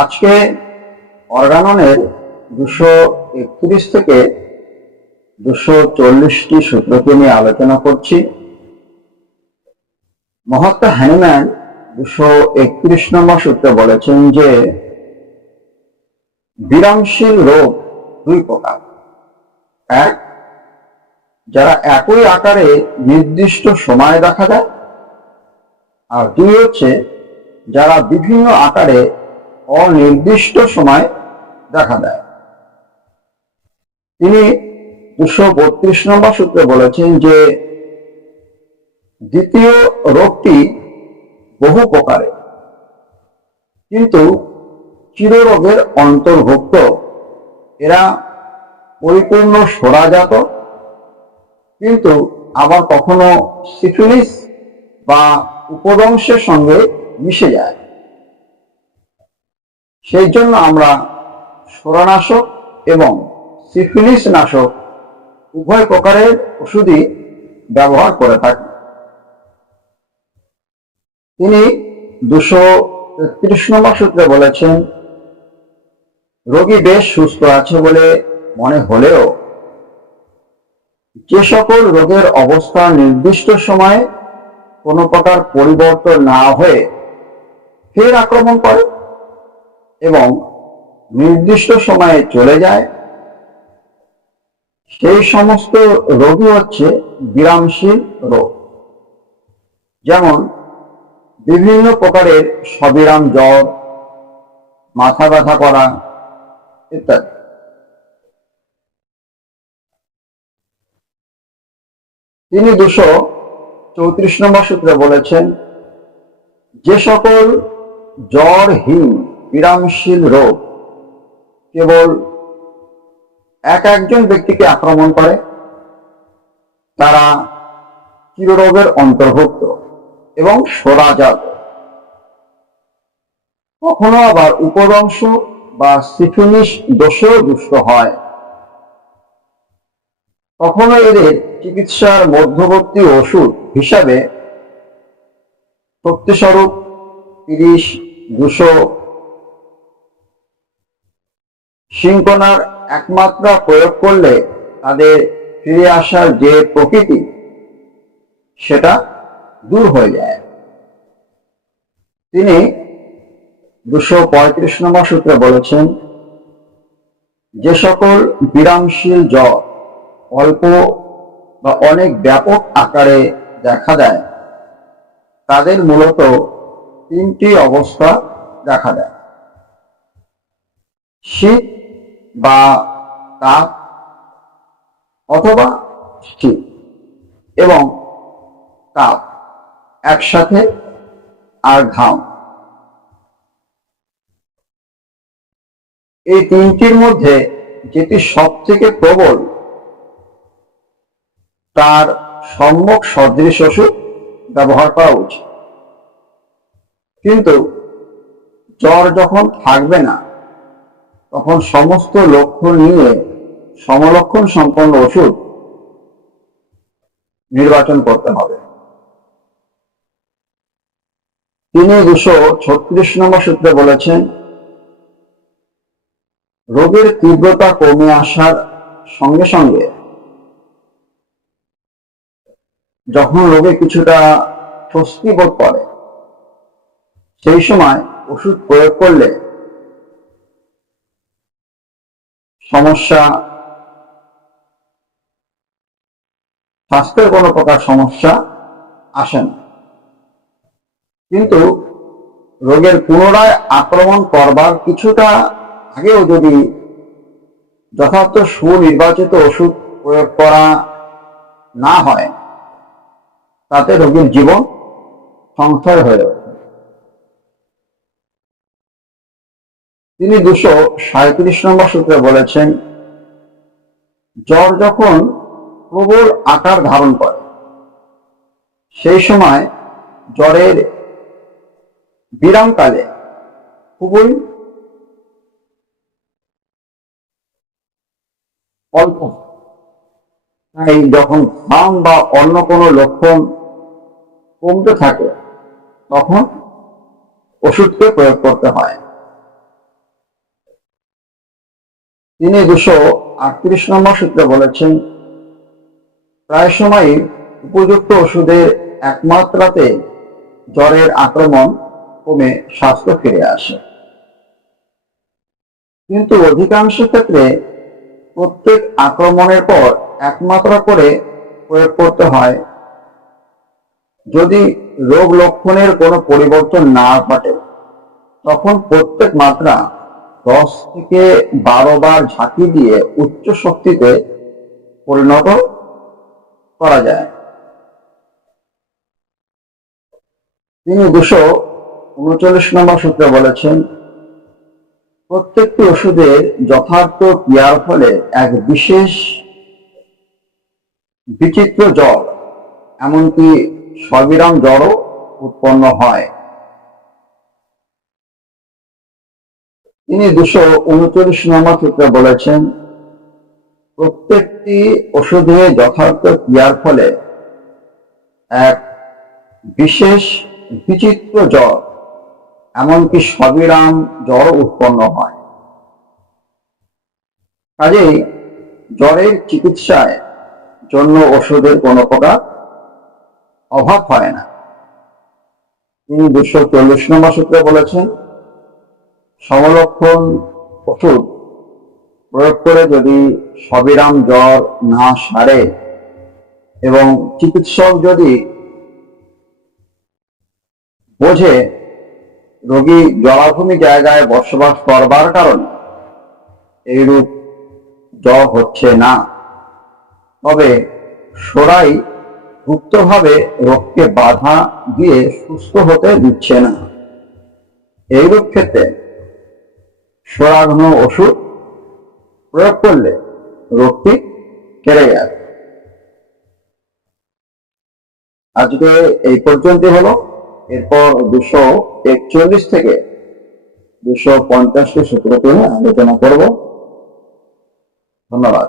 আজকে অর্গাননের 231 থেকে 240টি সূত্রকে নিয়ে আলোচনা করছি। মহাত্মা হ্যানিম্যান 231 নম্বর সূত্রে বলেছেন যে বিরামশীল রোগ দুই প্রকার। এক, যারা একই আকারে নির্দিষ্ট সময়ে দেখা দেয়, আর দুই হচ্ছে যারা বিভিন্ন আকারে অনির্দিষ্ট সময় দেখা দেয়। তিনি 232 নম্বর সূত্রে বলেছেন যে দ্বিতীয় রোগটি বহু প্রকারে, কিন্তু চিররোগের অন্তর্ভুক্ত। এরা পরিপূর্ণ সরাজাত, কিন্তু আবার কখনো সিফিলিস বা উপদংশের সঙ্গে মিশে যায়। সেই জন্য আমরা সরানাশক এবং সিফিলিস নাশক উভয় প্রকারের ওষুধই ব্যবহার করে থাকি। তিনি 233 নম্বর সূত্রে বলেছেন, রোগী বেশ সুস্থ আছে বলে মনে হলেও যে সকল রোগের অবস্থা নির্দিষ্ট সময়ে কোনো প্রকার পরিবর্তন না হয়ে ফের আক্রমণ করে এবং নির্দিষ্ট সময়ে চলে যায়, সেই সমস্ত রোগই হচ্ছে বিরামশীল রোগ। যেমন বিভিন্ন প্রকারের সবিরাম জ্বর, মাথা ব্যথা করা ইত্যাদি। তিনি 234 নম্বর সূত্রে বলেছেন, যে সকল জ্বরহীন বিরামশীল রোগ কেবল একজন ব্যক্তিকে আক্রমণ করে তারা চিররোগের অন্তর্ভুক্ত এবং সরাজাত। কখনো আবার উপদংশ বা সিফিলিস দোষেও দুষ্ট হয়। কখনো এদের চিকিৎসার মধ্যবর্তী ওষুধ হিসাবে শক্তিস্বরূপ 30-200 সিংকোনার একমাত্রা প্রয়োগ করলে তাদের ফিরে আসার যে প্রকৃতি সেটা দূর হয়ে যায়। তিনি 235 নম্বর সূত্রে বলেছেন, যে সকল বিরামশীল জ্বর অল্প বা অনেক ব্যাপক আকারে দেখা দেয় তাদের মূলত তিনটি অবস্থা দেখা দেয়: শীত বা তাপ অথবা শীত এবং তাপ একসাথে আর ঘাম। এই তিনটির মধ্যে যেটি সব থেকে প্রবল তার সম্যক সদৃশ ওষুধ ব্যবহার করা উচিত। কিন্তু জ্বর যখন থাকবে না তখন সমস্ত লক্ষণ নিয়ে সমলক্ষণ সম্পন্ন ওষুধ নির্বাচন করতে হবে। তিনি 236 নম্বর সূত্রে বলেছেন, রোগের তীব্রতা কমে আসার সঙ্গে সঙ্গে যখন রোগে কিছুটা স্বস্তি বোধ করে সেই সময় ওষুধ প্রয়োগ করলে স্বাস্থ্যের কোনো প্রকার সমস্যা আসে না। কিন্তু রোগের পুনরায় আক্রমণ করবার কিছুটা আগেও যদি যথার্থ সুনির্বাচিত ওষুধ প্রয়োগ করা না হয় তাতে রোগীর জীবন সংশয় হয়ে ওঠে। তিনি 237 নম্বর সূত্রে বলেছেন, জ্বর যখন প্রবল আকার ধারণ করে সেই সময় জ্বরের বিরামকালে খুবই অল্প, তাই যখন ঘাম বা অন্য কোনো লক্ষণ কমতে থাকে তখন ওষুধকে প্রয়োগ করতে হয়। তিনি 238 নম্বর সূত্রে বলেছেন, প্রায় সময় উপযুক্ত ওষুধের একমাত্রাতে জ্বরের আক্রমণ কমে স্বাস্থ্য ফিরে আসে, কিন্তু অধিকাংশ ক্ষেত্রে প্রত্যেক আক্রমণের পর একমাত্রা করে প্রয়োগ করতে হয়। যদি রোগ লক্ষণের কোনো পরিবর্তন না ঘটে, তখন প্রত্যেক মাত্রা 10 থেকে 12 বার ঝাঁকি দিয়ে উচ্চ শক্তিতে পরিণত করা যায়। তিনি 239 নম্বর সূত্রে বলেছেন, প্রত্যেকটি ওষুধের যথার্থ ক্রিয়ার ফলে এক বিশেষ বিচিত্র জ্বর, এমনকি সবিরাম জ্বরও উৎপন্ন হয়। তিনি 239 নম্বর সূত্রে বলেছেন, প্রত্যেকটি ওষুধে যথার্থ ক্রিয়ার ফলে এক বিশেষ বিচিত্র জ্বর, এমনকি সবিরাম জ্বর উৎপন্ন হয়। কাজেই জ্বরের চিকিৎসায় জন্য ওষুধের কোনো প্রকার অভাব হয় না। তিনি 240 নম্বর সূত্রে বলেছেন, সমলক্ষণ ওষুধ প্রয়োগ করে যদি সবিরাম জ্বর না সারে এবং চিকিৎসক যদি বোঝে রোগী জলাভূমি জায়গায় বসবাস করবার কারণে এইরূপ জ্বর হচ্ছে না, তবে সরাই গুপ্তভাবে রোগকে বাধা দিয়ে সুস্থ হতে দিচ্ছে না, এইরূপ ক্ষেত্রে সরাঘন ওষুধ প্রয়োগ করলে রোগটি কেড়ে যাবে। আজকে এই পর্যন্তই হলো। এরপর 241 থেকে 250টি সূত্র নিয়ে আলোচনা করব। ধন্যবাদ।